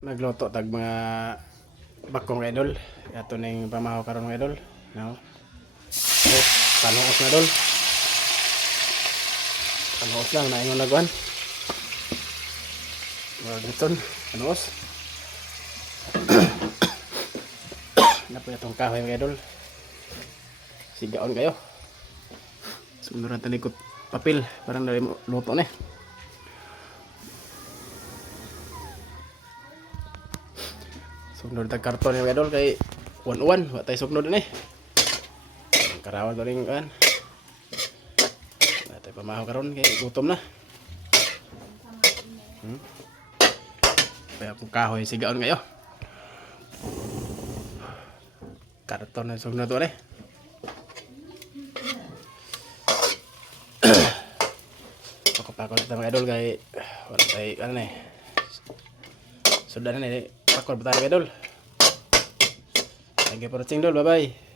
Nagluto tag mga bakong idol. Ato ning pamahaw karon mga idol. No. So, panuos na idol. Panuos lang na ingon nagwan. Mga giton, panuos. Napoy atong kahoy mga idol. Sigaon kayo. Sunod natin ikot papel parang dali mo luto na. Sugnod tag karton yung idol kay 1-1 wa tay sugnod ni. Karawan to ring kan. Natay pamahaw karon kay gutom na. Kaya kung kahoy sigaon kayo. Karton na sugnod to ni. Pakol ta mga idol kay wala tay ano ni. Sudah na ni pakol pa tayo idol. Thank you for watching idol. Bye bye.